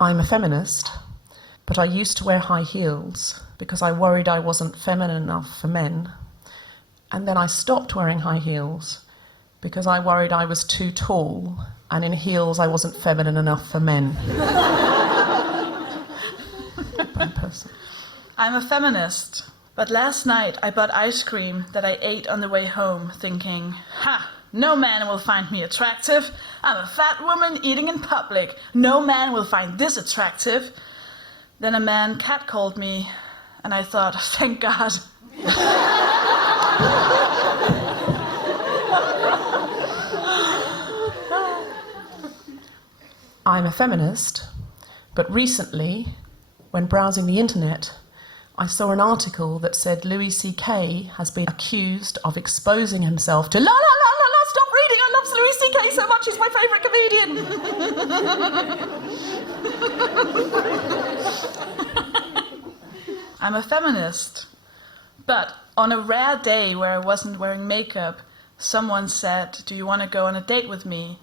I'm a feminist, but I used to wear high heels because I worried I wasn't feminine enough for men. And then I stopped wearing high heels because I worried I was too tall, and in heels I wasn't feminine enough for men. Bad person. I'm a feminist, but last night I bought ice cream that I ate on the way home, thinking, no man will find me attractive. I'm a fat woman eating in public. No man will find this attractive. Then a man catcalled me, and I thought, thank God. I'm a feminist, but recently, when browsing the internet, I saw an article that said Louis C.K. has been accused of exposing himself to stop reading, I love Louis C.K. so much, he's my favourite comedian. I'm a feminist, but on a rare day where I wasn't wearing makeup, someone said, do you want to go on a date with me?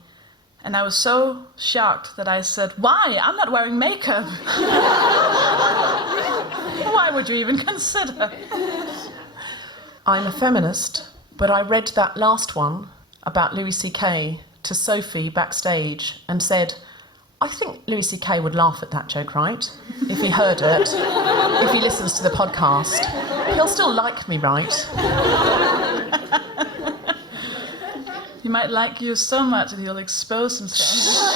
And I was so shocked that I said, why? I'm not wearing makeup. Why would you even consider? I'm a feminist, but I read that last one about Louis C.K. to Sophie backstage and said, I think Louis C.K. would laugh at that joke, right? If he heard it, if he listens to the podcast, he'll still like me, right? He might like you so much that he'll expose himself.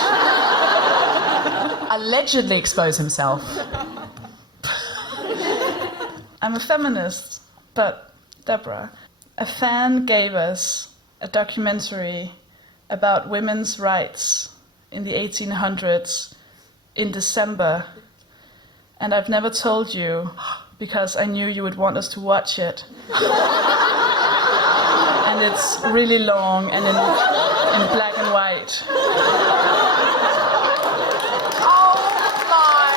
Allegedly expose himself. I'm a feminist, but, Deborah, a fan gave us a documentary about women's rights in the 1800s in December, and I've never told you because I knew you would want us to watch it. And it's really long and in black and white. Oh my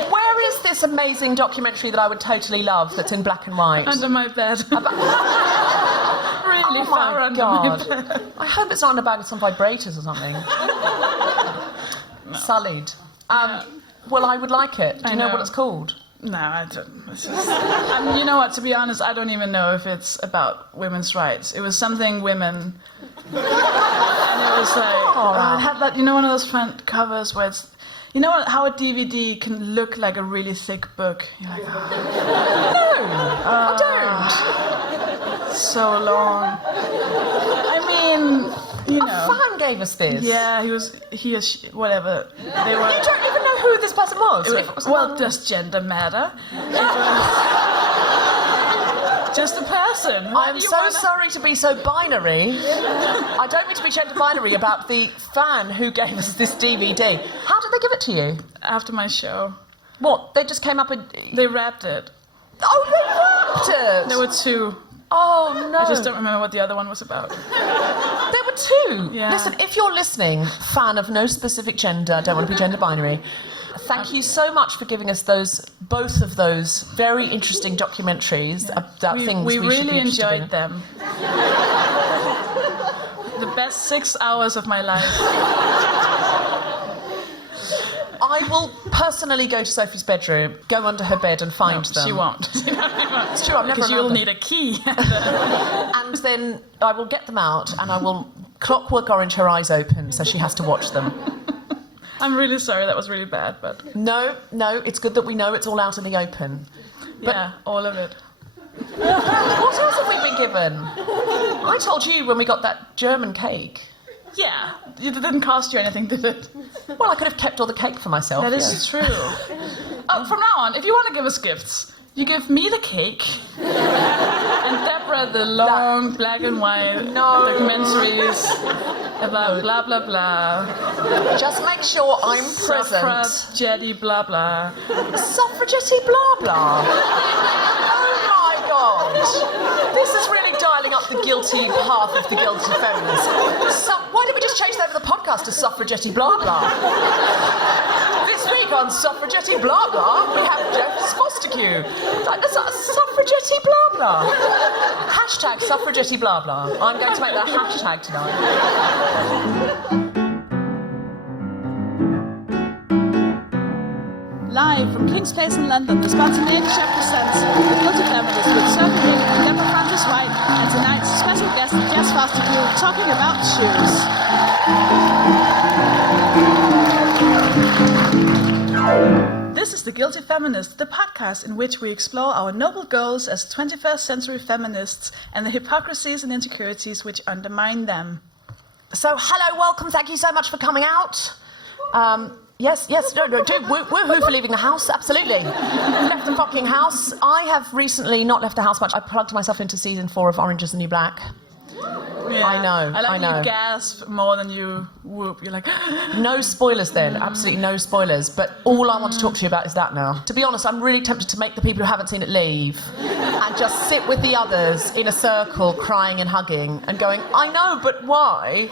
God! Where is this amazing documentary that I would totally love that's in black and white? Under my bed. Really Oh far my under God. my bed. I hope it's not in a bag with some vibrators or something. No. Sullied. Well, I would like it. Do you know what it's called? No, I don't. It's just, you know what, to be honest, I don't even know if it's about women's rights. It was something women. And it was like, it had that, you know, one of those front covers where it's, you know what, how a DVD can look like a really thick book? You're like, No, I don't. So long. I mean, you know. A fan gave us this. Yeah, he or she, whatever. They were. You don't even know who this person was. Well, does gender matter? Just a person. I'm so sorry to be so binary. I don't mean to be gender binary about the fan who gave us this DVD. How did they give it to you? After my show. What? They just came up and... They wrapped it. Oh, they wrapped it! There were two. Oh, no. I just don't remember what the other one was about. There were two. Yeah. Listen, if you're listening, fan of no specific gender, don't want to be gender binary, thank you so much for giving us both of those very interesting documentaries about things we should really be interested enjoyed in. them. The best 6 hours of my life. I will personally go to Sophie's bedroom, go under her bed and find them. She won't. It's true, I've never Because you'll need a key. And then I will get them out and I will clockwork orange her eyes open so she has to watch them. I'm really sorry, that was really bad, but... No, it's good that we know it's all out in the open. But yeah, all of it. what else have we been given? I told you when we got that German cake. Yeah, it didn't cost you anything, did it? Well, I could have kept all the cake for myself. That is true. Oh, from now on, if you want to give us gifts, you give me the cake and Deborah the long black and white documentaries about blah blah blah. Just make sure I'm present. Suffragette blah blah. Suffragette blah blah. Oh my God! This is really dialing up the guilty path of the guilty feminist. Why don't we just change that over the podcast to Suffragette blah blah? This week on Suffragette blah blah, we have Jess Fostekew. Suffragette blah blah. Hashtag Suffragette blah blah. I'm going to make that hashtag tonight. from King's Place in London, the spontaneity show presents The Guilty Feminist with Sophie Hagen and Deborah Frances-White, and tonight's special guest, Jess Fostekew, talking about shoes. This is The Guilty Feminist, the podcast in which we explore our noble goals as 21st century feminists and the hypocrisies and insecurities which undermine them. So, hello, welcome, thank you so much for coming out. Yes, do woohoo for leaving the house, absolutely. Left the fucking house. I have recently not left the house much. I plugged myself into season 4 of Orange is the New Black. Yeah, I know. You gasp more than you whoop. You're like... No spoilers then, absolutely no spoilers. But all I want to talk to you about is that now. To be honest, I'm really tempted to make the people who haven't seen it leave and just sit with the others in a circle, crying and hugging and going, I know, but why?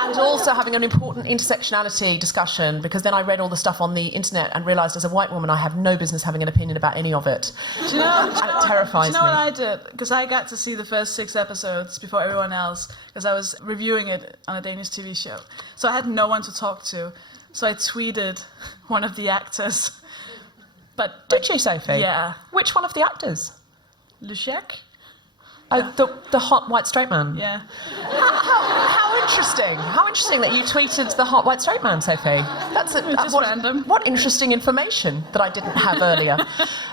And also having an important intersectionality discussion, because then I read all the stuff on the internet and realised as a white woman I have no business having an opinion about any of it. Do you know it terrifies me. Do you know what I did? Because I got to see the first 6 episodes before everyone else, because I was reviewing it on a Danish TV show. So I had no one to talk to. So I tweeted one of the actors. But did you, Sophie? Yeah. Which one of the actors? Lushek? Oh, the hot white straight man? Yeah. How interesting. How interesting that you tweeted the hot white straight man, Sophie. That's just random. What interesting information that I didn't have earlier.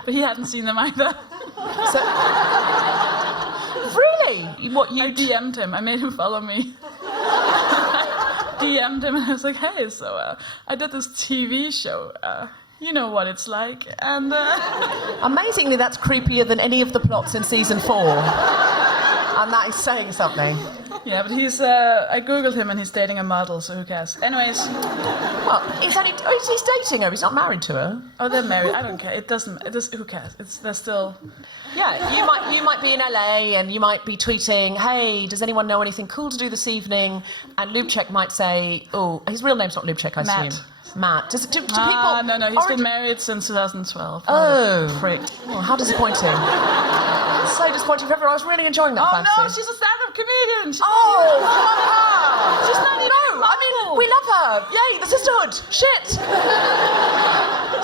But he hadn't seen them either. So, really? What you? I DM'd him. I made him follow me. DM'd him and I was like, hey, so I did this TV show. You know what it's like. And amazingly, that's creepier than any of the plots in season 4. And that is saying something. Yeah, but he's. I googled him and he's dating a model, so who cares? Anyways. Well, he's dating her. He's not married to her. Oh, they're married. I don't care. It does. Who cares? They're still. Yeah, you might be in LA and you might be tweeting, hey, does anyone know anything cool to do this evening? And Lubček might say, oh, his real name's not Lubček, I assume. Matt. Do people... No, he's been married since 2012. Oh. Freak. Well, how disappointing. So disappointing for everyone. I was really enjoying that fantasy. Oh, no, she's a stand-up comedian. She's not no, I mean, we love her. Yay, the sisterhood. Shit.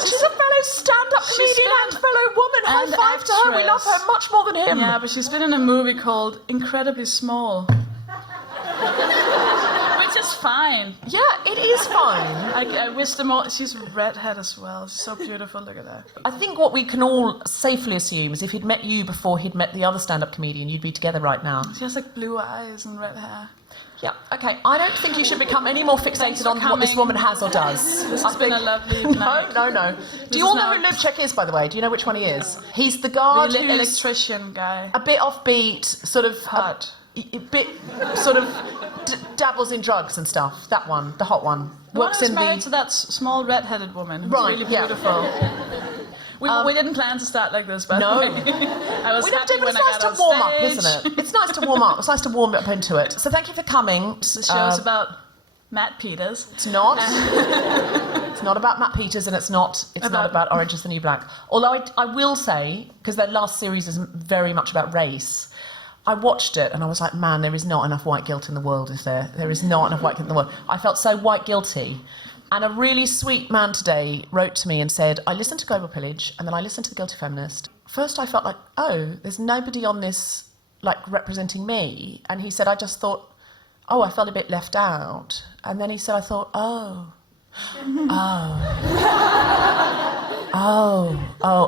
She's a fellow stand-up comedian and fellow woman. High five to her. We love her much more than him. Yeah, but she's been in a movie called Incredibly Small. Which is fine. Yeah, it is fine. I wish them all... She's redhead as well. She's so beautiful. Look at that. I think what we can all safely assume is if he'd met you before he'd met the other stand-up comedian, you'd be together right now. She has like blue eyes and red hair. Yeah, okay. I don't think you should become any more fixated on what this woman has or does. This has been a lovely night. No. Do you all know who Lubček is, by the way? Do you know which one he is? He's the guard the electrician guy. A bit offbeat, sort of... Hot. A bit sort of dabbles in drugs and stuff. That one, the hot one. Works in married to that small red-headed woman who's really beautiful. Yeah. We didn't plan to start like this, but no. I was happy when I got on stage. It's nice to warm up, isn't it? It's nice to warm up. It's nice to warm up into it. So thank you for coming. The show's about Matt Peters. It's not. It's not about Matt Peters, and it's not about Orange is the New Black. Although I will say, because their last series is very much about race, I watched it and I was like, man, there is not enough white guilt in the world, is there? There is not enough white guilt in the world. I felt so white guilty. And a really sweet man today wrote to me and said, I listened to Global Pillage and then I listened to The Guilty Feminist. First I felt like, oh, there's nobody on this like representing me. And he said, I just thought, oh, I felt a bit left out. And then he said, I thought, oh.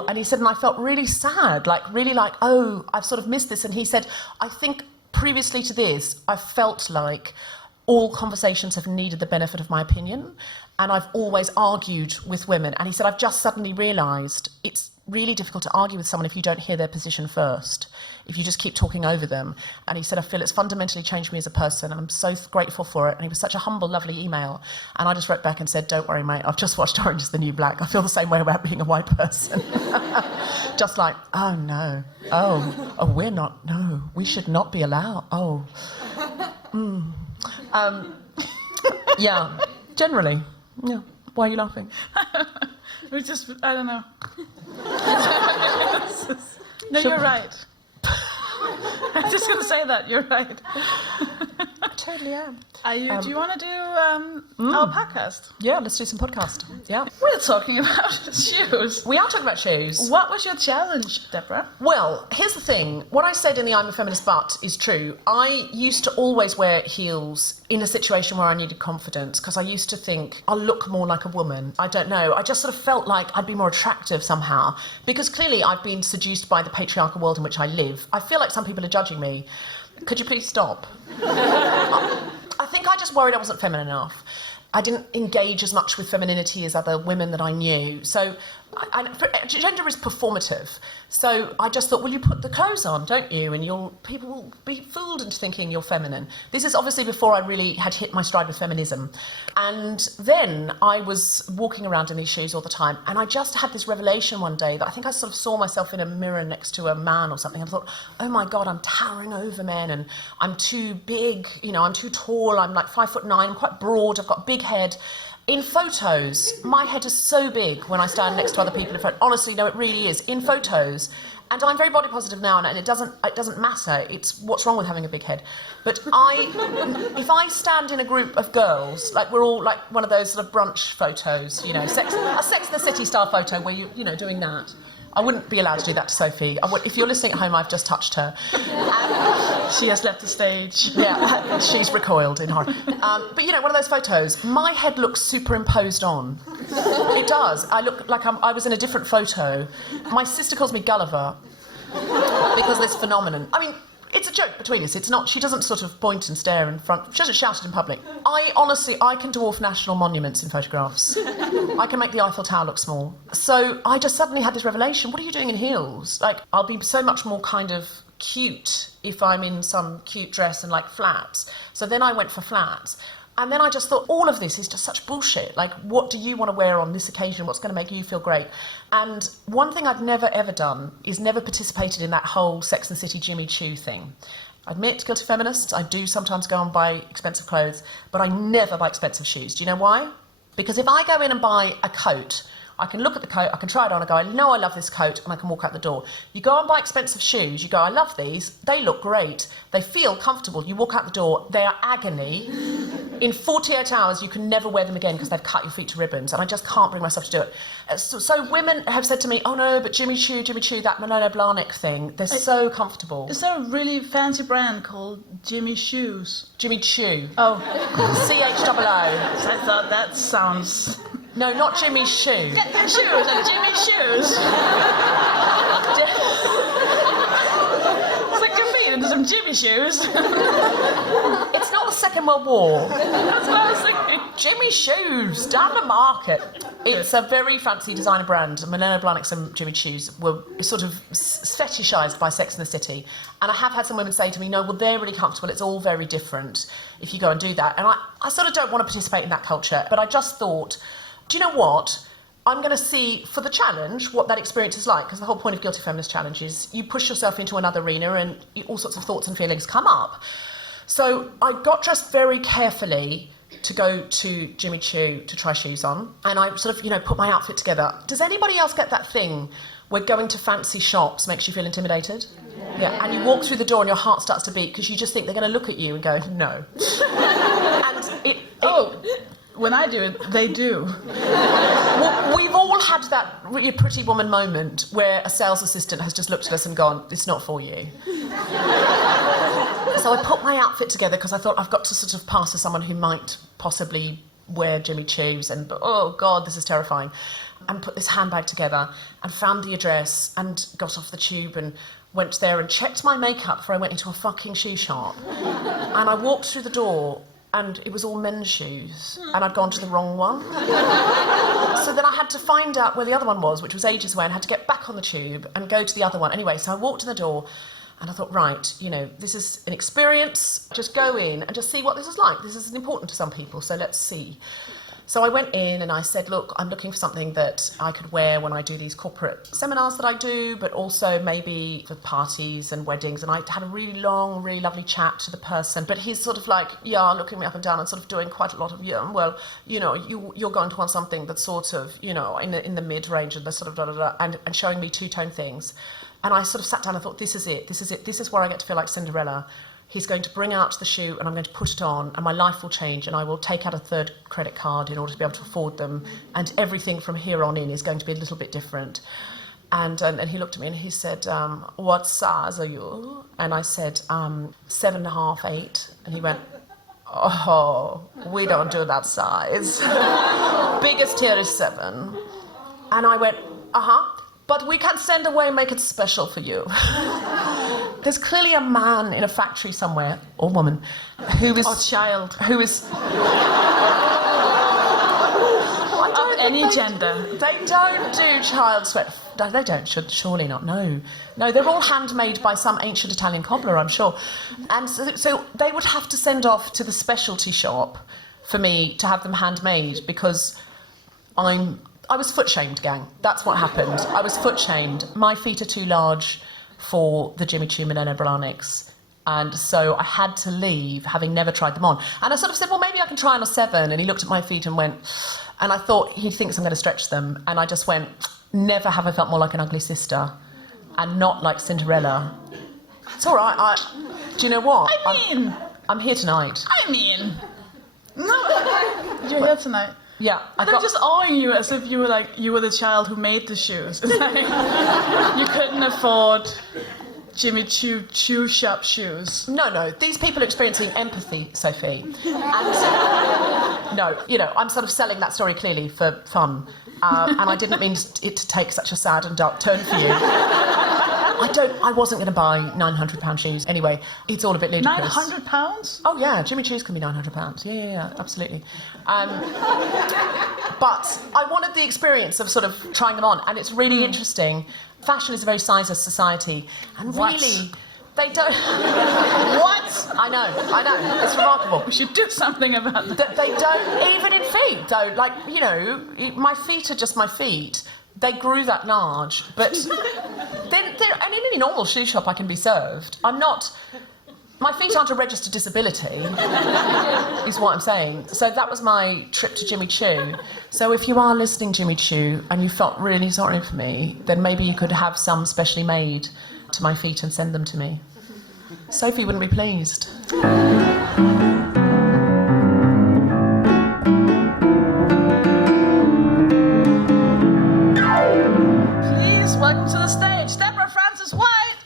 And he said, and I felt really sad, oh, I've sort of missed this. And he said, I think previously to this, I felt like all conversations have needed the benefit of my opinion, and I've always argued with women. And he said, I've just suddenly realised it's really difficult to argue with someone if you don't hear their position first, if you just keep talking over them. And he said, I feel it's fundamentally changed me as a person, and I'm so grateful for it. And he was such a humble, lovely email. And I just wrote back and said, don't worry, mate, I've just watched Orange is the New Black. I feel the same way about being a white person. Just like, oh, no. Oh, we're not, no, we should not be allowed. Yeah, generally. Yeah. Why are you laughing? I don't know. No, you're right. I'm just going to say that. You're right. I totally am. Do you want to do our podcast? Yeah, let's do some podcast. Yeah. We're talking about shoes. We are talking about shoes. What was your challenge, Deborah? Well, here's the thing. What I said in the I'm a Feminist But is true. I used to always wear heels in a situation where I needed confidence because I used to think I'll look more like a woman. I don't know. I just sort of felt like I'd be more attractive somehow because clearly I've been seduced by the patriarchal world in which I live. I feel like some people are judging me. Could you please stop? I think I just worried I wasn't feminine enough. I didn't engage as much with femininity as other women that I knew. So gender is performative. So I just thought, well, you put the clothes on, don't you? And people will be fooled into thinking you're feminine. This is obviously before I really had hit my stride with feminism. And then I was walking around in these shoes all the time. And I just had this revelation one day that I think I sort of saw myself in a mirror next to a man or something. And I thought, oh my God, I'm towering over men and I'm too big, I'm too tall. I'm like 5'9", I'm quite broad, I've got a big head. In photos, my head is so big when I stand next to other people in front. Honestly, no, it really is. In photos, and I'm very body positive now, and it doesn't matter. It's what's wrong with having a big head. But if I stand in a group of girls, like we're all like one of those sort of brunch photos, a Sex and the City style photo where you're doing that. I wouldn't be allowed to do that to Sophie. If you're listening at home, I've just touched her. And she has left the stage. Yeah, she's recoiled in horror. But one of those photos, my head looks superimposed on. It does. I look like I was in a different photo. My sister calls me Gulliver because of this phenomenon. I mean, it's a joke between us. It's not. She doesn't sort of point and stare in front. She doesn't shout it in public. I can dwarf national monuments in photographs. I can make the Eiffel Tower look small. So I just suddenly had this revelation. What are you doing in heels? Like, I'll be so much more kind of cute if I'm in some cute dress and like flats. So then I went for flats. And then I just thought, all of this is just such bullshit. Like, what do you want to wear on this occasion? What's going to make you feel great? And one thing I've never, ever done is never participated in that whole Sex and the City Jimmy Choo thing. I admit, guilty feminist, I do sometimes go and buy expensive clothes, but I never buy expensive shoes. Do you know why? Because if I go in and buy a coat, I can look at the coat, I can try it on, I know I love this coat, and I can walk out the door. You go and buy expensive shoes, you go, I love these, they look great, they feel comfortable, you walk out the door, they are agony. In 48 hours, you can never wear them again because they've cut your feet to ribbons, and I just can't bring myself to do it. So women have said to me, oh no, but Jimmy Choo, that Manolo Blahnik thing, they're so comfortable. Is there a really fancy brand called Jimmy Shoes? Jimmy Choo. Oh. CHOO. I thought that sounds... No, not Jimmy Choo. Get them shoes and Jimmy Shoes. Stick your feet into some Jimmy Shoes. It's not the Second World War. That's what I was thinking. Jimmy Shoes, down the market. It's a very fancy designer brand. Manolo Blahnik's and Jimmy Choo's were sort of fetishised by Sex and the City. And I have had some women say to me, no, well, they're really comfortable. It's all very different if you go and do that. And I sort of don't want to participate in that culture. But I just thought... Do you know what? I'm going to see, for the challenge, what that experience is like, because the whole point of Guilty Feminist Challenge is you push yourself into another arena and all sorts of thoughts and feelings come up. So I got dressed very carefully to go to Jimmy Choo to try shoes on, and I sort of, put my outfit together. Does anybody else get that thing where going to fancy shops makes you feel intimidated? Yeah, and you walk through the door and your heart starts to beat because you just think they're going to look at you and go, no. When I do it, they do. Well, we've all had that really pretty woman moment where a sales assistant has just looked at us and gone, it's not for you. So I put my outfit together because I thought I've got to sort of pass as someone who might possibly wear Jimmy Choo's and, oh God, this is terrifying. And put this handbag together and found the address and got off the tube and went there and checked my makeup before I went into a fucking shoe shop. And I walked through the door and it was all men's shoes, and I'd gone to the wrong one. So then I had to find out where the other one was, which was ages away, and had to get back on the tube and go to the other one. Anyway, so I walked in the door, and I thought, right, this is an experience. Just go in and just see what this is like. This is important to some people, so let's see. So I went in and I said, look, I'm looking for something that I could wear when I do these corporate seminars that I do, but also maybe for parties and weddings. And I had a really long, really lovely chat to the person. But he's sort of like, looking me up and down and sort of doing quite a lot of, you're going to want something that's sort of, in the mid-range and the sort of da-da-da, and showing me two-tone things. And I sort of sat down and thought, this is it. This is where I get to feel like Cinderella. he's going to bring out the shoe and I'm going to put it on and my life will change and I will take out a third credit card in order to be able to afford them, and everything from here on in is going to be a little bit different. And he looked at me and he said, what size are you? And I said, 7.5, 8. And he went, oh, we don't do that size. Biggest here is 7. And I went, but we can send away and make it special for you. There's clearly a man in a factory somewhere, or woman, who is... Or child. Who is... Of any gender. They don't do child sweat. No, they don't, surely not, no. No, they're all handmade by some ancient Italian cobbler, I'm sure. And so they would have to send off to the specialty shop for me to have them handmade, because I was foot-shamed, gang. That's what happened. I was foot-shamed. My feet are too large for the Jimmy Choo Milano Blahniks. And so I had to leave, having never tried them on. And I sort of said, well, maybe I can try on a 7. And he looked at my feet and went... And I thought, he thinks I'm going to stretch them. And I just went, never have I felt more like an ugly sister. And not like Cinderella. It's all right. Do you know what? I'm here tonight. You're here tonight. Yeah. They're just awing you as if you were the child who made the shoes. It's like, you couldn't afford Jimmy Choo shoe shop shoes. No. These people are experiencing empathy, Sophie. And no, I'm sort of selling that story clearly for fun. And I didn't mean it to take such a sad and dark turn for you. I wasn't going to buy £900 shoes. Anyway, it's all a bit ludicrous. £900? Oh, yeah, Jimmy Choo's can be £900. Yeah, absolutely. But I wanted the experience of sort of trying them on, and it's really interesting. Fashion is a very sizeless society, and really, they don't... What? I know, it's remarkable. We should do something about that. They don't, even in feet, though, like, my feet are just my feet. They grew that large, but and in any normal shoe shop I can be served. My feet aren't a registered disability, is what I'm saying. So that was my trip to Jimmy Choo. So if you are listening, Jimmy Choo, and you felt really sorry for me, then maybe you could have some specially made to my feet and send them to me. Sophie wouldn't be pleased. Welcome to the stage, Deborah Frances-White.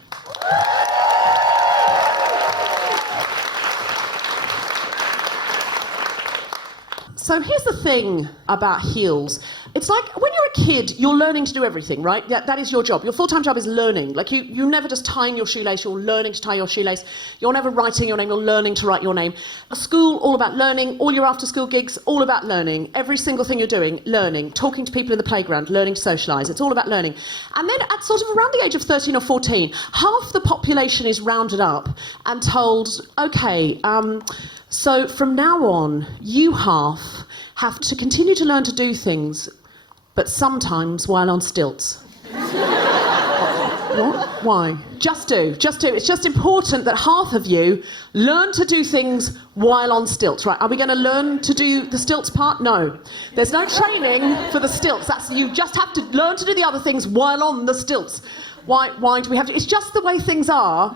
So here's the thing about heels. It's like when you're a kid, you're learning to do everything, right? That is your job. Your full-time job is learning. Like you're never just tying your shoelace, you're learning to tie your shoelace. You're never writing your name, you're learning to write your name. A school, all about learning. All your after-school gigs, all about learning. Every single thing you're doing, learning. Talking to people in the playground, learning to socialise. It's all about learning. And then at sort of around the age of 13 or 14, half the population is rounded up and told, okay, so from now on, you half have to continue to learn to do things, but sometimes while on stilts. What? Why? Just do. It's just important that half of you learn to do things while on stilts, right? Are we going to learn to do the stilts part? No. There's no training for the stilts. You just have to learn to do the other things while on the stilts. Why do we have to? It's just the way things are.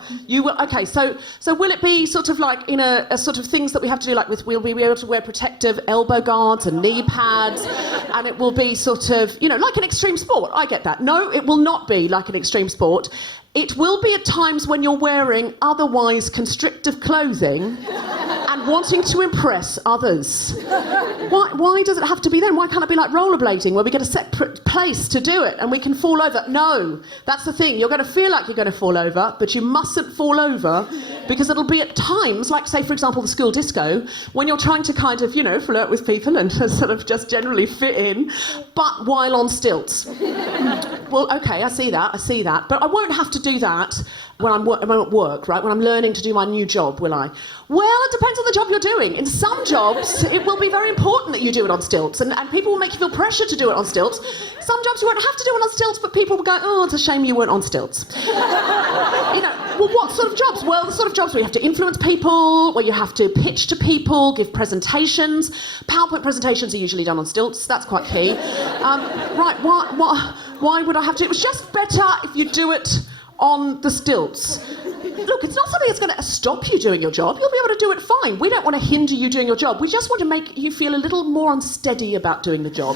So will it be sort of like in a sort of things that we have to do, like we'll be able to wear protective elbow guards and knee pads, and it will be sort of, like an extreme sport. I get that. No, it will not be like an extreme sport. It will be at times when you're wearing otherwise constrictive clothing and wanting to impress others. Why does it have to be then? Why can't it be like rollerblading, where we get a separate place to do it and we can fall over? No, that's the thing. You're going to feel like you're going to fall over, but you mustn't fall over, because it'll be at times, like, say, for example, the school disco, when you're trying to kind of, flirt with people and sort of just generally fit in, but while on stilts. Well, okay, I see that, but I won't have to do that when I'm at work, right? When I'm learning to do my new job, will I? Well, it depends on the job you're doing. In some jobs, it will be very important that you do it on stilts, and people will make you feel pressure to do it on stilts. Some jobs you won't have to do it on stilts, but people will go, oh, it's a shame you weren't on stilts. Well, what sort of jobs? Well, the sort of jobs where you have to influence people, where you have to pitch to people, give presentations. PowerPoint presentations are usually done on stilts. That's quite key. Right, why would I have to? It was just better if you do it on the stilts. Look, it's not something that's going to stop you doing your job. You'll be able to do it fine. We don't want to hinder you doing your job. We just want to make you feel a little more unsteady about doing the job.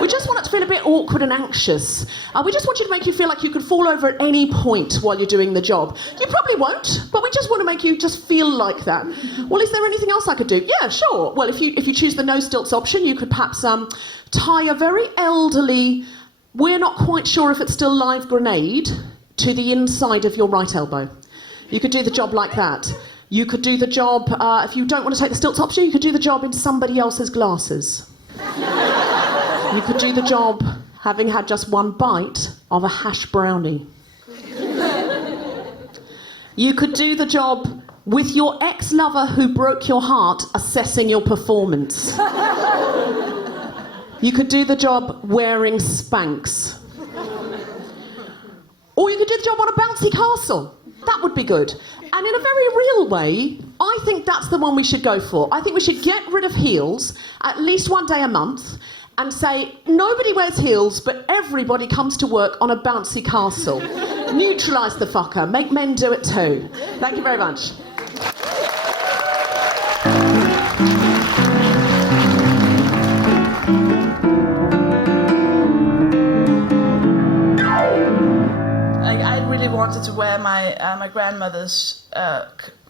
We just want it to feel a bit awkward and anxious. We just want you to make you feel like you could fall over at any point while you're doing the job. You probably won't, but we just want to make you just feel like that. Well, is there anything else I could do? Yeah, sure. Well, if you choose the no stilts option, you could perhaps tie a very elderly, we're not quite sure if it's still live, grenade to the inside of your right elbow. You could do the job like that. You could do the job, if you don't want to take the stilts option, you could do the job in somebody else's glasses. You could do the job having had just one bite of a hash brownie. You could do the job with your ex-lover who broke your heart assessing your performance. You could do the job wearing Spanx. Or you could do the job on a bouncy castle. That would be good. And in a very real way, I think that's the one we should go for. I think we should get rid of heels at least one day a month and say, nobody wears heels, but everybody comes to work on a bouncy castle. Neutralise the fucker. Make men do it too. Thank you very much. Wanted to wear my grandmother's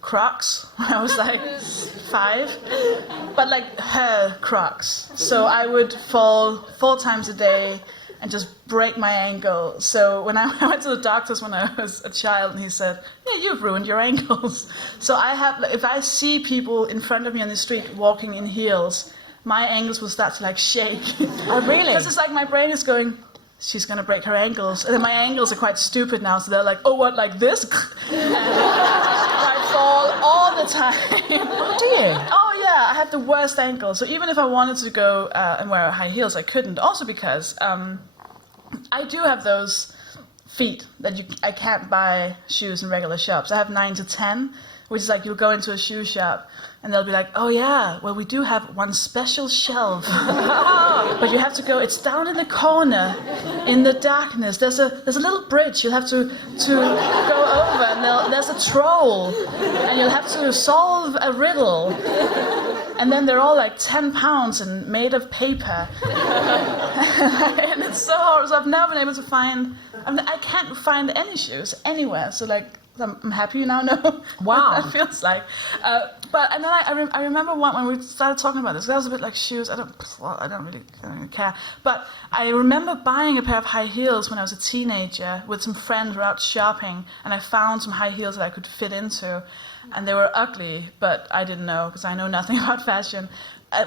Crocs when I was like 5, but like her Crocs. So I would fall 4 times a day and just break my ankle. So when I went to the doctors when I was a child, and he said, "Yeah, you've ruined your ankles." So I have, if I see people in front of me on the street walking in heels, my ankles will start to like shake. Oh, really? Because it's like my brain is going, she's going to break her ankles. And then my ankles are quite stupid now, so they're like, oh, what, like this? And I fall all the time. Oh, do you? Oh, yeah, I have the worst ankles. So even if I wanted to go and wear high heels, I couldn't. Also because I do have those feet that I can't buy shoes in regular shops. I have 9 to 10, which is like you'll go into a shoe shop and they'll be like, oh yeah, well we do have one special shelf. But you have to go, it's down in the corner, in the darkness. There's a little bridge you'll have to go over, and there's a troll, and you'll have to solve a riddle. And then they're all like 10 pounds and made of paper. And it's so hard. So I've never been able to find, I can't find any shoes anywhere. So like, I'm happy you now know wow. what that feels like. And then I remember when we started talking about this, that was a bit like shoes. I don't really care. But I remember buying a pair of high heels when I was a teenager with some friends who were out shopping, and I found some high heels that I could fit into. And they were ugly, but I didn't know because I know nothing about fashion.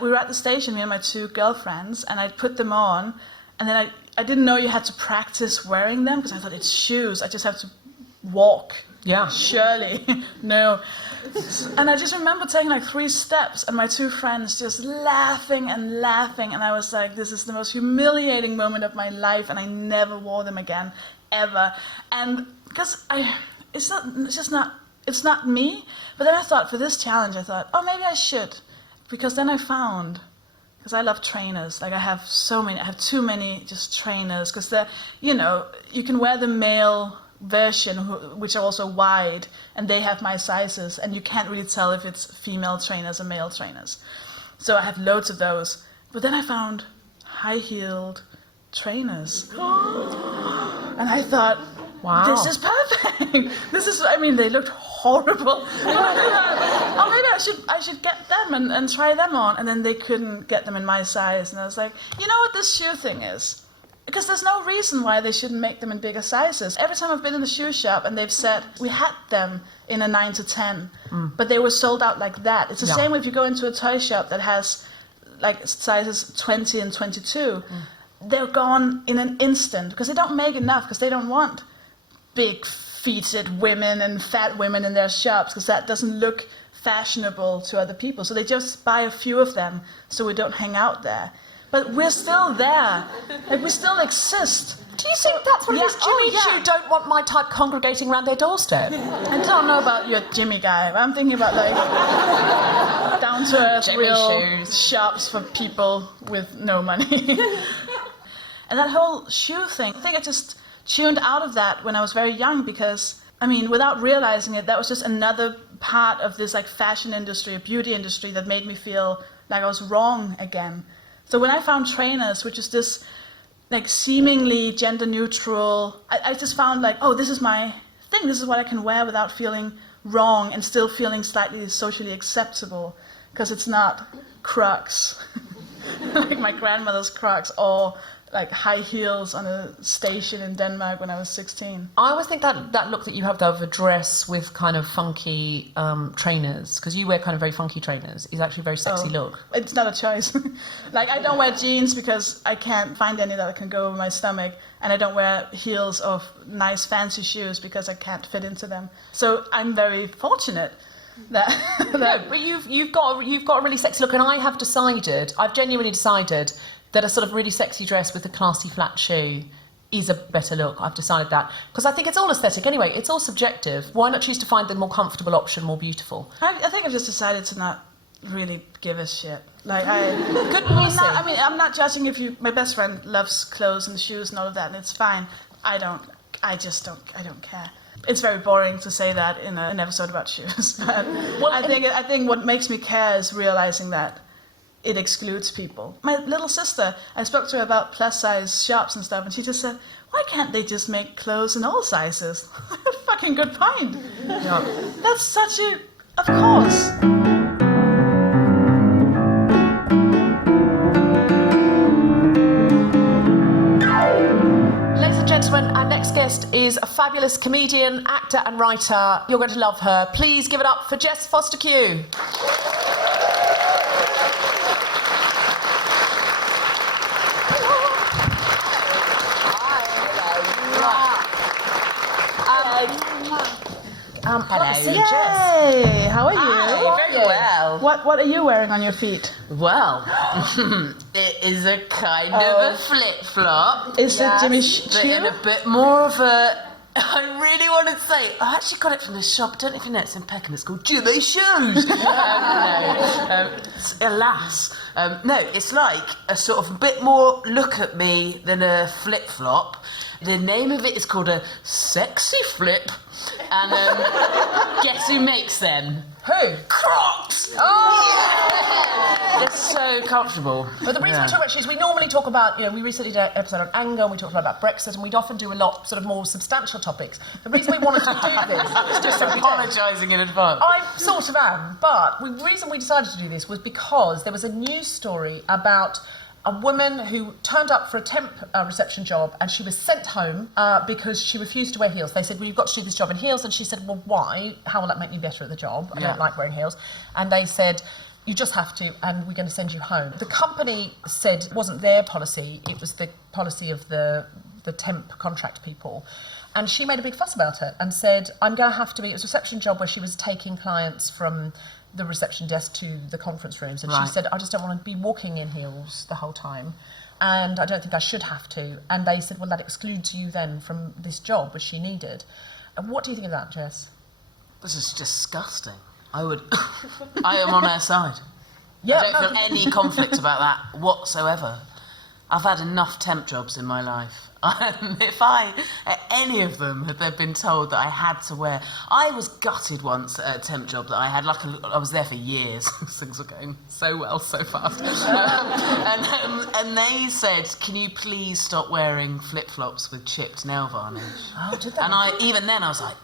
We were at the station, me and my 2 girlfriends, and I put them on, and then I didn't know you had to practice wearing them because I thought it's shoes. I just have to walk. Yeah. Surely. No. And I just remember taking like 3 steps and my 2 friends just laughing and laughing, and I was like, this is the most humiliating moment of my life, and I never wore them again, ever. And because it's not me. But then I thought, for this challenge, I thought, oh, maybe I should. Because then I found, because I love trainers, like I have too many just trainers, because they're, you can wear the male version, which are also wide, and they have my sizes, and you can't really tell if it's female trainers or male trainers. So I have loads of those. But then I found high-heeled trainers. And I thought, wow, this is perfect. They looked horrible. And I thought, maybe I should get them and try them on. And then they couldn't get them in my size. And I was like, you know what this shoe thing is? Because there's no reason why they shouldn't make them in bigger sizes. Every time I've been in the shoe shop and they've said, we had them in a 9 to 10, but they were sold out like that. It's the same if you go into a toy shop that has like sizes 20 and 22. They're gone in an instant because they don't make enough, because they don't want big-feeted women and fat women in their shops, because that doesn't look fashionable to other people. So they just buy a few of them so we don't hang out there. But we're still there. Like, we still exist. Do you think that's what it is? Jimmy Choo don't want my type congregating around their doorstep? I don't know about your Jimmy guy, but I'm thinking about like down-to-earth real shops for people with no money. And that whole shoe thing, I think I just tuned out of that when I was very young because, I mean, without realizing it, that was just another part of this like fashion industry, or beauty industry that made me feel like I was wrong again. So when I found trainers, which is this like seemingly gender neutral, I just found like, oh, this is my thing. This is what I can wear without feeling wrong and still feeling slightly socially acceptable because it's not Crocs, like my grandmother's Crocs, or like high heels on a station in Denmark when I was 16. I always think that look that you have there of a dress with kind of funky trainers, because you wear kind of very funky trainers, is actually a very sexy look. It's not a choice. Like, I don't wear jeans because I can't find any that can go over my stomach, and I don't wear heels of nice fancy shoes because I can't fit into them. So I'm very fortunate that No, but you've got a really sexy look, and I've genuinely decided that a sort of really sexy dress with a classy flat shoe is a better look. I've decided that. Because I think it's all aesthetic anyway. It's all subjective. Why not choose to find the more comfortable option, more beautiful? I think I've just decided to not really give a shit. Like, Good policy. I'm not judging if you... My best friend loves clothes and shoes and all of that, and it's fine. I don't care. It's very boring to say that in an episode about shoes. But I think what makes me care is realizing that it excludes people. My little sister, I spoke to her about plus size shops and stuff, and she just said, why can't they just make clothes in all sizes? Fucking good point. Yeah. That's such a... Of course. Ladies and gentlemen, our next guest is a fabulous comedian, actor and writer. You're going to love her. Please give it up for Jess Fostekew. Hello, Yay! Jess. How are you? Hi, very well. What are you wearing on your feet? Well, it is a kind of a flip-flop. Is it Jimmy But in a bit more of a... I really want to say, I actually got it from this shop. I don't know if you know, it's in Peckham. It's called Jimmy Shoes. Alas. No, it's like a sort of bit more look at me than a flip-flop. The name of it is called a sexy flip. And guess who makes them? Who? Crocs! Oh! They're so comfortable. But the reason we talk about shoes, we normally talk about, we recently did an episode on anger, and we talked about Brexit, and we'd often do a lot sort of more substantial topics. The reason we wanted to do this is just Apologising in advance. I sort of am, but the reason we decided to do this was because there was a news story about a woman who turned up for a temp reception job, and she was sent home because she refused to wear heels. They said, well, you've got to do this job in heels. And she said, well, why? How will that make me better at the job? I don't like wearing heels. And they said, you just have to, and we're going to send you home. The company said it wasn't their policy, it was the policy of the temp contract people. And she made a big fuss about it and said, I'm going to have to be... It was a reception job where she was taking clients from the reception desk to the conference rooms, and she said, I just don't want to be walking in heels the whole time, and I don't think I should have to. And they said, well, that excludes you then from this job, which she needed. And what do you think of that, Jess? This is disgusting. I am on her side. Yeah, I don't feel any conflict about that whatsoever. I've had enough temp jobs in my life. If at any of them, had they been told that I had to wear... I was gutted once at a temp job that I had. I was there for years. Things were going so well, so fast. And they said, can you please stop wearing flip-flops with chipped nail varnish? Oh, did they? And even then I was like,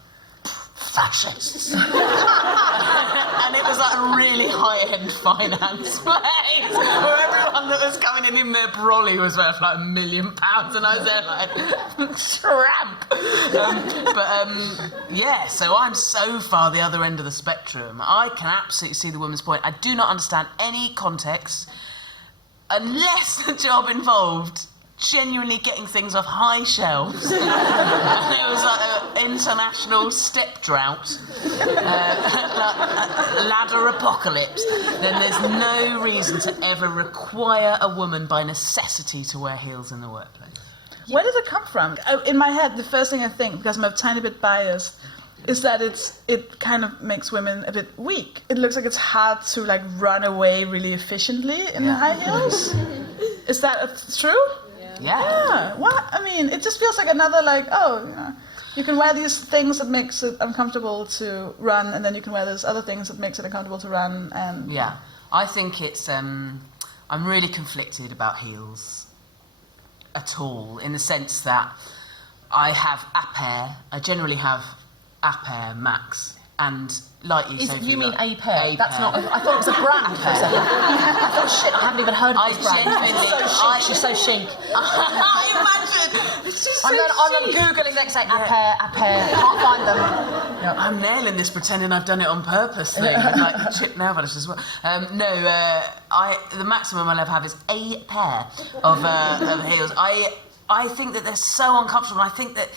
fascists. And it was like a really high-end finance place where everyone that was coming in their brolly was worth like £1 million, and I was there like, tramp. So I'm so far the other end of the spectrum. I can absolutely see the woman's point. I do not understand any context unless the job involved genuinely getting things off high shelves. And it was like an international step drought, ladder apocalypse. Then there's no reason to ever require a woman by necessity to wear heels in the workplace. Where does it come from? In my head, the first thing I think, because I'm a tiny bit biased, is that it kind of makes women a bit weak. It looks like it's hard to run away really efficiently in high heels. Is that true? Yeah. What? I mean, it just feels like another you can wear these things that makes it uncomfortable to run, and then you can wear those other things that makes it uncomfortable to run. And yeah, I think it's. I'm really conflicted about heels at all, in the sense that I have a pair. I generally have a pair max, and like you, Sophie, You mean like, a pair? A That's pair. not. I thought it was a brand for a second. I thought, shit, I haven't even heard of I this brand. genuinely- She's so chic. Imagine. She's so I'm chic. googling next day. A pair. Can't find them. I'm nailing this, pretending I've done it on purpose thing with like chip nail varnish as well. The maximum I'll ever have is a pair of heels. I think that they're so uncomfortable. I think that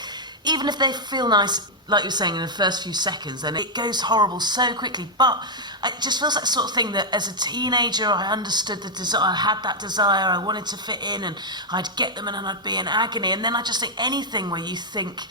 even if they feel nice, like you're saying, in the first few seconds, then it goes horrible so quickly. But it just feels like the sort of thing that as a teenager I understood the desire, I had that desire, I wanted to fit in, and I'd get them and then I'd be in agony. And then I just think anything where you think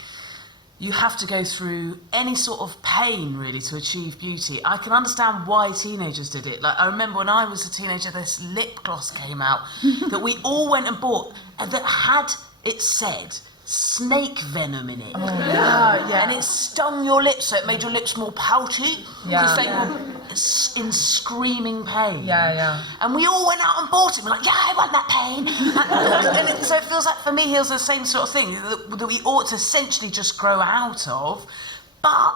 you have to go through any sort of pain really to achieve beauty. I can understand why teenagers did it. Like, I remember when I was a teenager, this lip gloss came out that we all went and bought, and that had, it said, snake venom in it. And it stung your lips, so it made your lips more pouty because they were in screaming pain. And we all went out and bought it. We're like, yeah, I want that pain. So it feels like, for me, heels are the same sort of thing that we ought to essentially just grow out of. But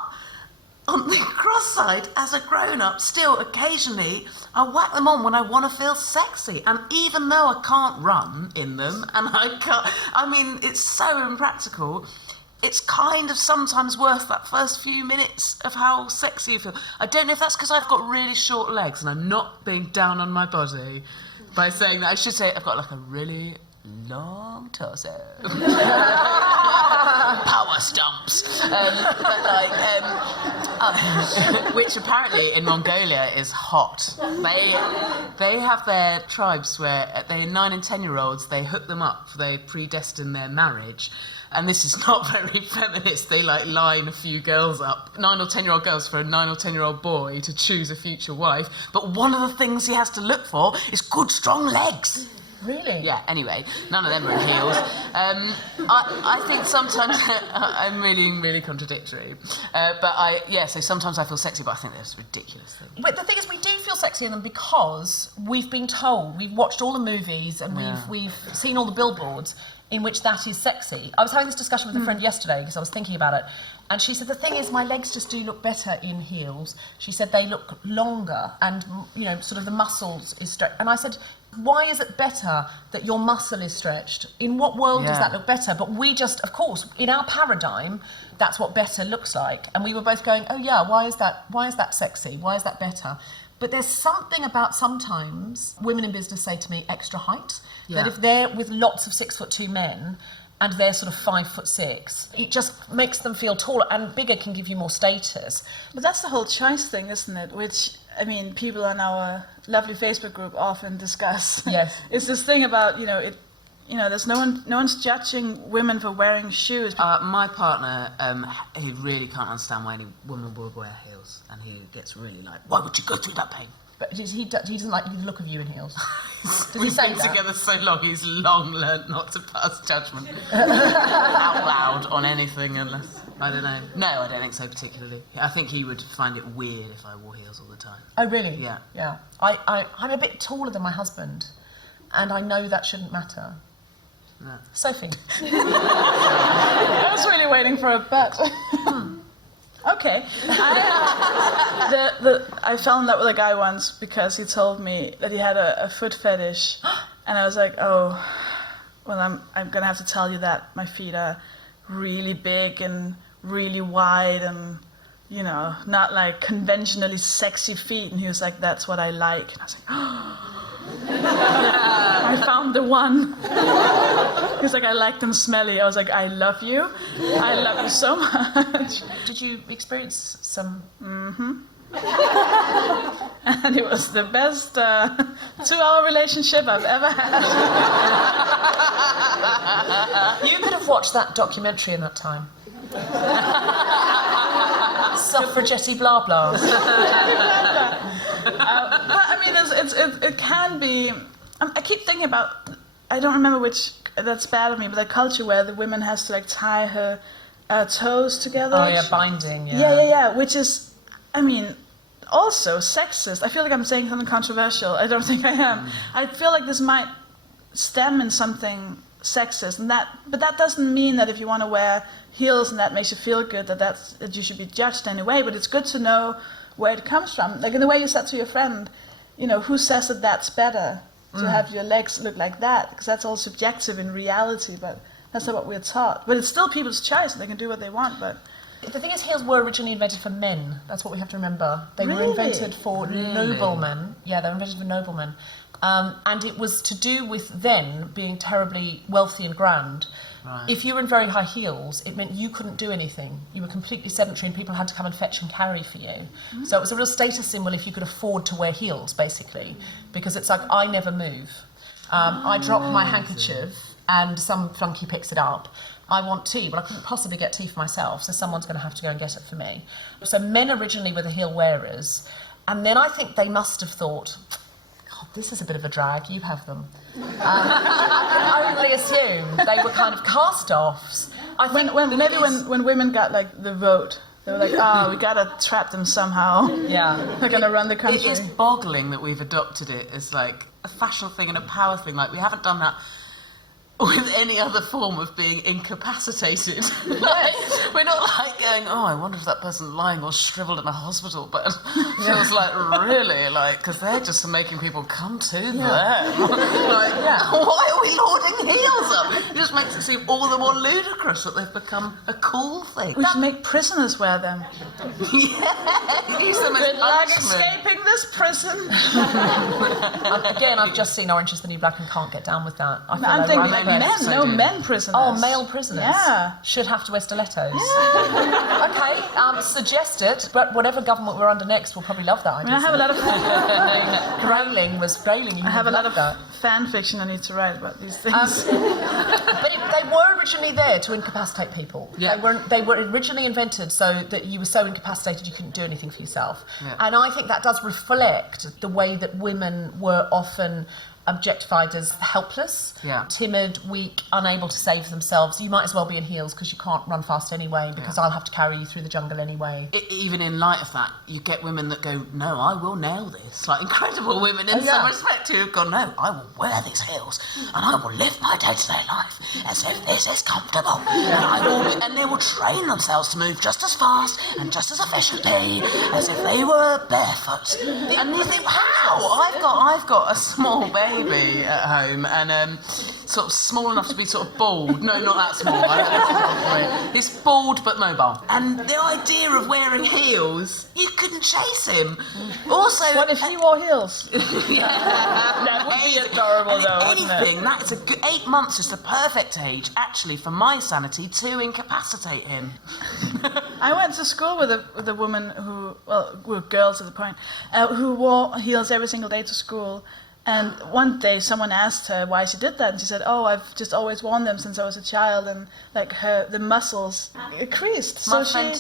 on the cross side, as a grown-up, still occasionally I whack them on when I want to feel sexy. And even though I can't run in them, and it's so impractical, it's kind of sometimes worth that first few minutes of how sexy you feel. I don't know if that's because I've got really short legs, and I'm not being down on my body by saying that. I should say I've got like a really long torso. Power stumps. Which apparently in Mongolia is hot. They have their tribes where they 9 and 10-year-olds, they hook them up, they predestine their marriage. And this is not very feminist. They line a few girls up, 9 or 10-year-old girls for a 9 or 10-year-old boy to choose a future wife. But one of the things he has to look for is good, strong legs. Really? Yeah, anyway, none of them are in heels. I think sometimes I'm really, really contradictory. So sometimes I feel sexy, but I think that's a ridiculous thing. But the thing is, we do feel sexy in them because we've been told, we've watched all the movies and we've seen all the billboards in which that is sexy. I was having this discussion with a friend yesterday because I was thinking about it, and she said, the thing is, my legs just do look better in heels. She said they look longer and, sort of the muscles is stretched. And I said, why is it better that your muscle is stretched? In what world does that look better? But we just, of course, in our paradigm, that's what better looks like. And we were both going, oh yeah, why is that sexy? Why is that better? But there's something about sometimes women in business say to me, extra height. That if they're with lots of 6'2" men and they're sort of 5'6", it just makes them feel taller, and bigger can give you more status. But that's the whole choice thing, isn't it? Which, I mean, people on our lovely Facebook group often discuss. Yes. It's this thing about, there's no one's judging women for wearing shoes. My partner, he really can't understand why any woman would wear heels, and he gets really like, why would you go through that pain? But he doesn't like the look of you in heels. Does he We've say been that? together so long, he's long learnt not to pass judgment out loud on anything unless, I don't know. No, I don't think so particularly. I think he would find it weird if I wore heels all the time. Oh, really? Yeah. Yeah. I'm a bit taller than my husband, and I know that shouldn't matter. No. Sophie. I was really waiting for a but. Okay. I fell in love with a guy once because he told me that he had a foot fetish, and I was like, oh, well, I'm gonna have to tell you that my feet are really big and really wide and, not like conventionally sexy feet. And he was like, that's what I like. And I was like, oh. I found the one. He's like, I like them smelly. I was like, I love you. I love you so much. Did you experience some... And it was the best 2-hour relationship I've ever had. You could have watched that documentary in that time. Suffragetty blah blah. But I mean, it can be. I keep thinking about. I don't remember which that's bad of me, but the culture where the woman has to like tie her toes together. Oh yeah, binding. Yeah. Which is, I mean, also sexist. I feel like I'm saying something controversial. I don't think I am. I feel like this might stem in something sexist, but that doesn't mean that if you want to wear heels and that makes you feel good, that you should be judged anyway. But it's good to know where it comes from. Like in the way you said to your friend, you know, who says that that's better to have your legs look like that? Because that's all subjective in reality, but that's not what we're taught. But it's still people's choice, and they can do what they want. But The thing is, heels were originally invented for men. That's what we have to remember. They were Really? invented for noblemen. Yeah, they were invented for noblemen. And it was to do with then being terribly wealthy and grand. Right. If you were in very high heels, it meant you couldn't do anything. You were completely sedentary and people had to come and fetch and carry for you. So it was a real status symbol if you could afford to wear heels, basically. Because it's like, I never move. I drop my handkerchief and some flunky picks it up. I want tea, but I couldn't possibly get tea for myself, so someone's going to have to go and get it for me. So men originally were the heel wearers, and then I think they must have thought, God, this is a bit of a drag, you have them. I can only assume they were kind of cast-offs. I think when women got like the vote, they were like, we gotta trap them somehow. yeah. They're gonna run the country. It is boggling that we've adopted it as like a fashion thing and a power thing. Like we haven't done that with any other form of being incapacitated. Like, we're not like going, oh, I wonder if that person's lying or shriveled in a hospital bed. Feels like really, like, because they're just making people come to them. Like, why are we hoarding heels up? It just makes it seem all the more ludicrous that they've become a cool thing. We should make prisoners wear them. Use them as Good luck punishment. escaping this prison. Again, I've just seen Orange is the New Black and can't get down with that. I feel I'm like thinking right men prisoners. Oh, male prisoners. Yeah. Should have to wear stilettos. Yeah. Okay, suggested, but whatever government we're under next will probably love that idea. I have a lot of Grayling. I have a lot of fan fiction I need to write about these things. But they were originally there to incapacitate people. Yeah. They were originally invented so that you were so incapacitated you couldn't do anything for yourself. Yeah. And I think that does reflect the way that women were often objectified as helpless, timid, weak, unable to save themselves. You might as well be in heels because you can't run fast anyway, because I'll have to carry you through the jungle anyway. Even in light of that, you get women that go, no, I will nail this. Like incredible women in some respect who have gone, no, I will wear these heels and I will live my day-to-day life as if this is comfortable. And they will train themselves to move just as fast and just as efficiently as if they were barefoot. And you think, how? I've got a small baby at home and sort of small enough to be sort of bald. No, not that small. It's bald but mobile. And the idea of wearing heels, you couldn't chase him. Also, What if he wore heels? That would be adorable though, wouldn't it? anything, that is 8 months is the perfect age, actually, for my sanity to incapacitate him. I went to school with a woman who, well, we were girls at the point, who wore heels every single day to school. And one day someone asked her why she did that, and she said, "Oh, I've just always worn them since I was a child, and like the muscles increased." My So friend,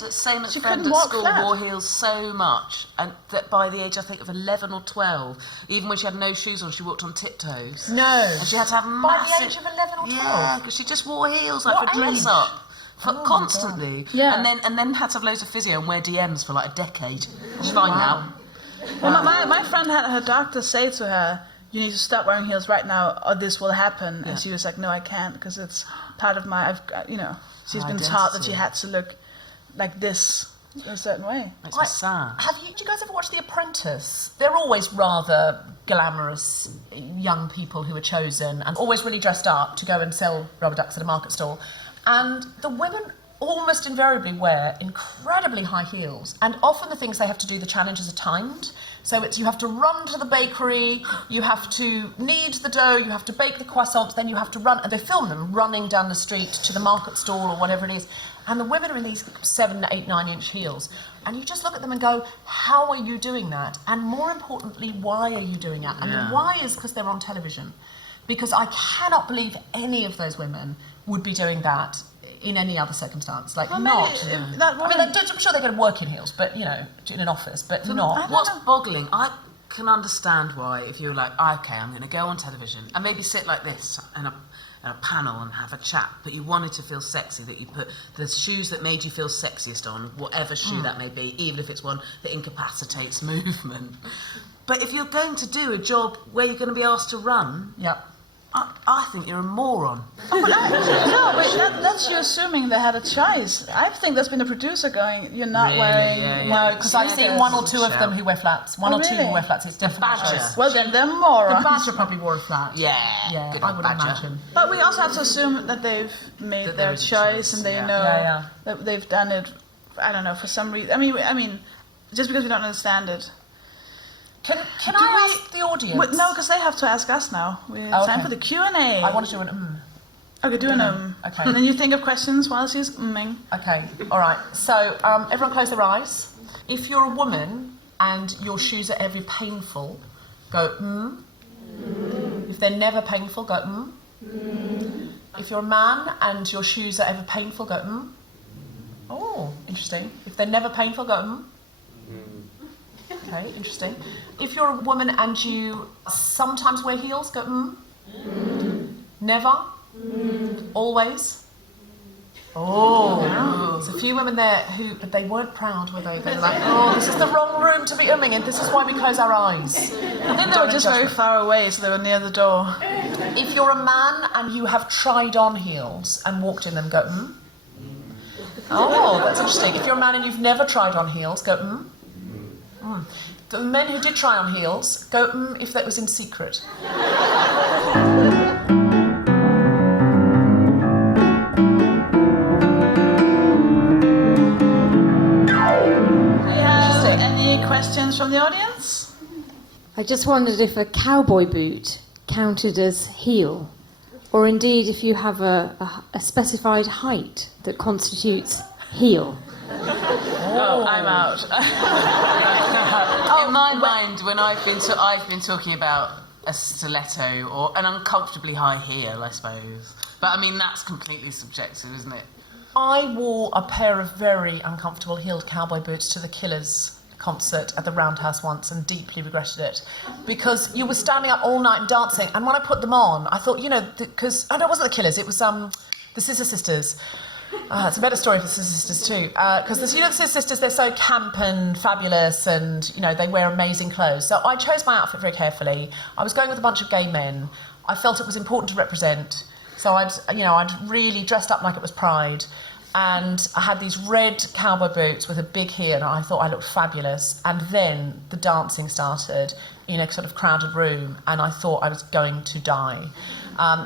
she friend couldn't at walk school flat. wore heels so much, and that by the age, I think, of 11 or 12, even when she had no shoes on, she walked on tiptoes. No. And she had to have massive... By the age of 11 or 12? Yeah, because she just wore heels like What for dress age? up. Constantly. Yeah. And then had to have loads of physio and wear DMs for like a decade. She's fine now. Well, my friend had her doctor say to her, "You need to stop wearing heels right now, or this will happen." And she was like, "No, I can't, because it's part of my, she's been taught that she had to look like this in a certain way." Makes me sad. Did you guys ever watch The Apprentice? They're always rather glamorous young people who are chosen and always really dressed up to go and sell rubber ducks at a market stall. And the women almost invariably wear incredibly high heels, and often the things they have to do, the challenges are timed. So it's you have to run to the bakery, you have to knead the dough, you have to bake the croissants, then you have to run, and they film them running down the street to the market stall or whatever it is. And the women are in these 7, 8, 9-inch heels. And you just look at them and go, how are you doing that? And more importantly, why are you doing that? And the why is because they're on television. Because I cannot believe any of those women would be doing that in any other circumstance. Like, Well, not. maybe that woman- I'm sure they're going to work in heels, but, in an office, but not. What's boggling, can understand why, if you're like, okay, I'm going to go on television and maybe sit like this in a panel and have a chat, but you wanted to feel sexy, that you put the shoes that made you feel sexiest on, whatever shoe that may be, even if it's one that incapacitates movement. But if you're going to do a job where you're going to be asked to run, Yep. I think you're a moron. But that's you assuming they had a choice. I think there's been a producer going, you're not Really? wearing... Yeah, No, because I've seen one or two of them who wear flats. One Oh, or two really? who wear flats. It's definitely a Badger. choice. Well, then they're The morons. Badger probably wore a flat. Yeah, Yeah, good I old would Badger. imagine. But we also have to assume that they've made That their there is a choice choice, and they yeah. know Yeah. that they've done it, I don't know, for some reason. I mean, just because we don't understand it. Can Do I we- ask the audience? Wait, no, because they have to ask us now. We have Oh, time okay. for the Q&A. I want to do an Okay, do an Okay. And then you think of questions while she's umming. Okay, all right. So everyone close their eyes. If you're a woman and your shoes are ever painful, go If they're never painful, go If you're a man and your shoes are ever painful, go Oh, interesting. If they're never painful, go Okay, interesting. If you're a woman and you sometimes wear heels, go Never? Always? Oh, there's a few women there who, but they weren't proud, were they? They were like, oh, this is the wrong room to be umming in, this is why we close our eyes. I think they were just very far away, so they were near the door. If you're a man and you have tried on heels and walked in them, go Oh, that's interesting. If you're a man and you've never tried on heels, go The men who did try on heels, go if that was in secret. Any questions from the audience? I just wondered if a cowboy boot counted as heel, or indeed if you have a specified height that constitutes heel. Oh, I'm out. In my mind, when I've been talking about a stiletto or an uncomfortably high heel, I suppose. But I mean, that's completely subjective, isn't it? I wore a pair of very uncomfortable heeled cowboy boots to the Killers concert at the Roundhouse once and deeply regretted it because you were standing up all night and dancing, and when I put them on I thought, because it wasn't the Killers, it was the Scissor Sisters. It's a better story for the Scissor Sisters too, because the Scissor Sisters, they're so camp and fabulous, and they wear amazing clothes. So I chose my outfit very carefully. I was going with a bunch of gay men. I felt it was important to represent, so I'd really dressed up like it was Pride. And I had these red cowboy boots with a big heel, and I thought I looked fabulous. And then the dancing started in a sort of crowded room, and I thought I was going to die.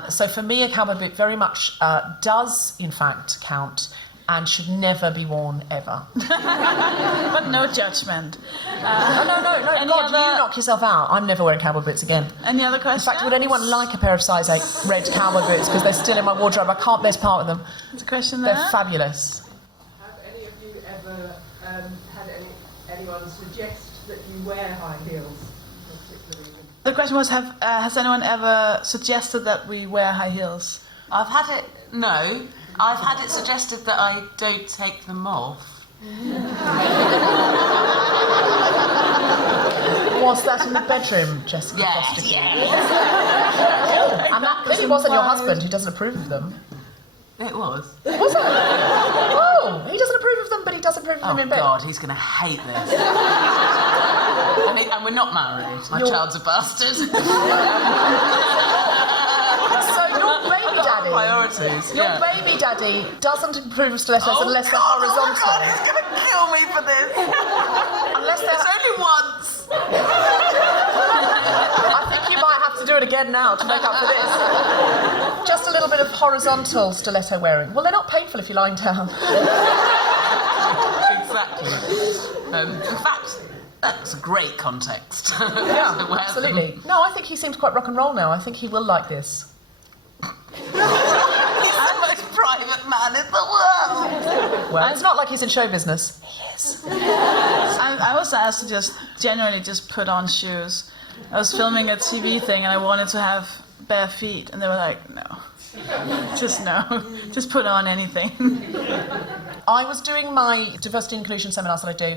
So for me, a cowboy boot very much does, in fact, count and should never be worn ever. But no judgment. No, God, you knock yourself out. I'm never wearing cowboy boots again. Any other In questions? fact, would anyone like a pair of size 8 red cowboy boots? Because they're still in my wardrobe. I can't best part with them. There's a question there. They're fabulous. Have any of you ever had anyone suggest that you wear high heels for a particular reason? The question was, has anyone ever suggested that we wear high heels? I've had it suggested that I don't take them off. Was that in the bedroom, Jessica Fostekew? And that clearly wasn't your husband, who doesn't approve of them. It was. Was it? Oh, he doesn't approve of them, but he does approve of them Oh in bed. God, he's going to hate this. And we're not married. My child's a bastard. So your baby daddy, Priorities. your baby daddy doesn't approve of stilettos unless they're God, horizontal. Oh God, he's going to kill me for this. Unless they're. It's only once. I think you might have to do it again now to make up for this. Just a little bit of horizontal stiletto wearing. Well, they're not painful if you're lying down. Exactly. In fact, that's a great context. Yeah, absolutely. No, I think he seems quite rock and roll now. I think he will like this. He's the most private man in the world. Well, it's not like he's in show business. He is. I was asked to just generally just put on shoes. I was filming a TV thing and I wanted to have bare feet, and they were like, no, just put on anything. I was doing my diversity and inclusion seminars that I do,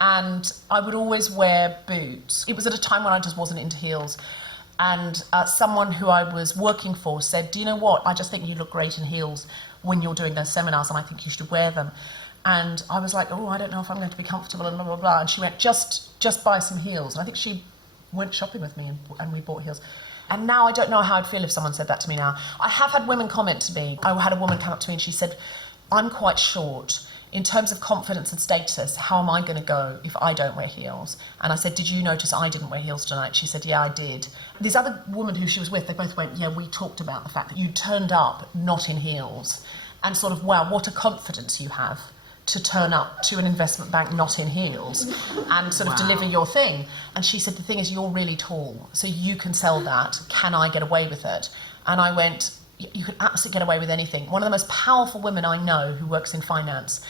and I would always wear boots. It was at a time when I just wasn't into heels. And someone who I was working for said, do you know what? I just think you look great in heels when you're doing those seminars, and I think you should wear them. And I was like, oh, I don't know if I'm going to be comfortable, and blah, blah, blah. And she went, just buy some heels. And I think she went shopping with me, and we bought heels. And now I don't know how I'd feel if someone said that to me now. I have had women comment to me. I had a woman come up to me and she said, I'm quite short. In terms of confidence and status, how am I going to go if I don't wear heels? And I said, did you notice I didn't wear heels tonight? She said, yeah, I did. This other woman who she was with, they both went, yeah, we talked about the fact that you turned up not in heels. And sort of, wow, what a confidence you have to turn up to an investment bank not in heels and sort of deliver your thing. And she said, the thing is, you're really tall, so you can sell that. Can I get away with it? And I went, you could absolutely get away with anything. One of the most powerful women I know who works in finance.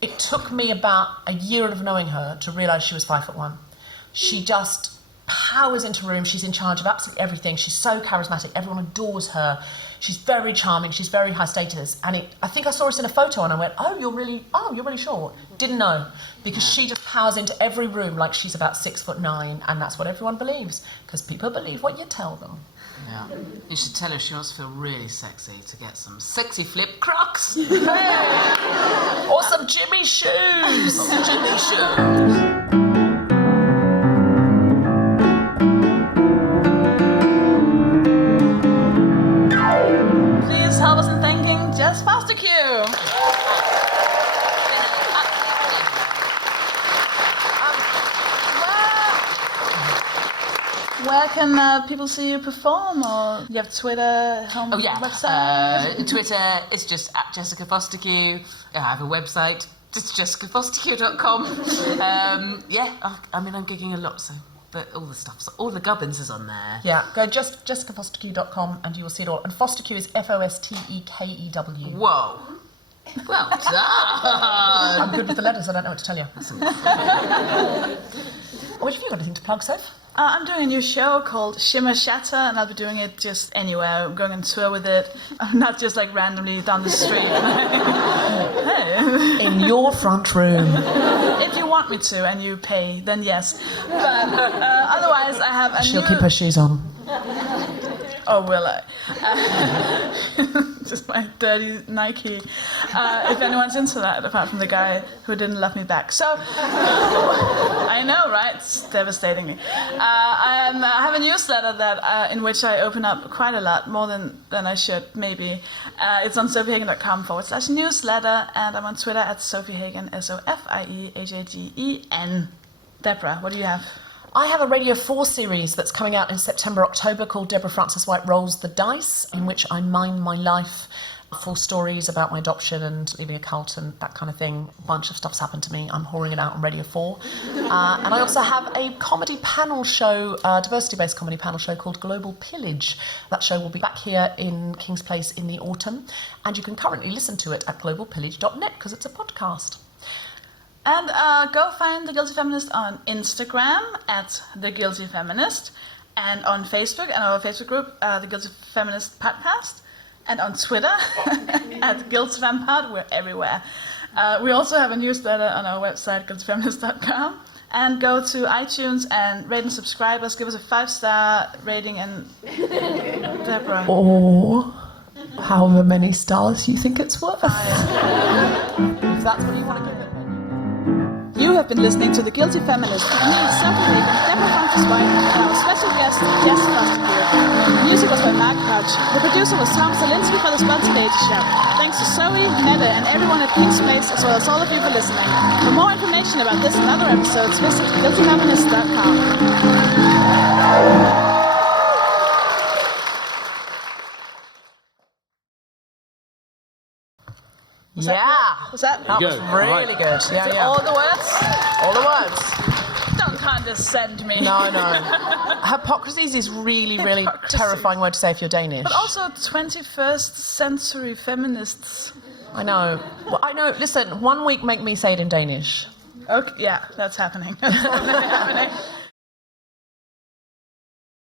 It took me about a year of knowing her to realise she was 5'1". She just powers into a room. She's in charge of absolutely everything. She's so charismatic. Everyone adores her. She's very charming. She's very high status. And I think I saw us in a photo and I went, oh, you're really short. Didn't know. Because she just powers into every room like she's about 6'9", and that's what everyone believes. Because people believe what you tell them. Yeah. You should tell her she wants to feel really sexy to get some sexy flip Crocs. Or some Jimmy shoes. Jimmy shoes. Help us in thanking Jess Fostekew. Where can people see you perform? Or you have Twitter, website? Twitter, it's just at Jessica Fostekew. I have a website, it's jessicafostekew.com. I'm gigging a lot, so... But all the gubbins is on there. Yeah, go just jessicafostekew.com and you will see it all. And Fostekew is Fostekew. Whoa. Well done. I'm good with the letters, I don't know what to tell you. What have you got anything to plug, Soph? I'm doing a new show called Shimmer Shatter, and I'll be doing it just anywhere. I'm going on tour with it, not just like randomly down the street. Hey. In your front room. If you want me to and you pay, then yes. But otherwise, I have a She'll keep her shoes on. Oh, will I? Just my dirty Nike. If anyone's into that, apart from the guy who didn't love me back. So, I know, right? It's devastating. I have a newsletter that in which I open up quite a lot, more than I should, maybe. It's on sophiehagen.com/newsletter, and I'm on Twitter at sophiehagen, SOFIEHAGEN. Deborah, what do you have? I have a Radio 4 series that's coming out in September, October called Deborah Frances-White Rolls the Dice, in which I mine my life, full stories about my adoption and leaving a cult and that kind of thing. A bunch of stuff's happened to me. I'm whoring it out on Radio 4. And I also have a comedy panel show, diversity-based comedy panel show called Global Pillage. That show will be back here in King's Place in the autumn. And you can currently listen to it at globalpillage.net because it's a podcast. And go find The Guilty Feminist on Instagram at The Guilty Feminist, and on Facebook and our Facebook group, The Guilty Feminist Podcast, and on Twitter at GuiltFemPod. We're everywhere. We also have a newsletter on our website, guiltyfeminist.com. And go to iTunes and rate and subscribe us. Give us a 5-star rating, and Deborah. Or however many stars you think it's worth. If that's what you want to give it. You have been listening to The Guilty Feminist with me, Sophie Hagen, Deborah Frances-White, and our special guest, Jess Fostekew. The music was by Mark Hodge. The producer was Tom Zielinski for the Spontaneity Show. Thanks to Zoe, Mette, and everyone at King's Place, as well as all of you for listening. For more information about this and other episodes, visit guiltyfeminist.com. Was that That was really good. Yeah. all the words? All the words. Don't condescend me. No. Hypocrisies is really terrifying word to say if you're Danish. But also 21st century feminists. I know. Well, I know. Listen, one week make me say it in Danish. Okay, yeah, that's happening. That's definitely happening.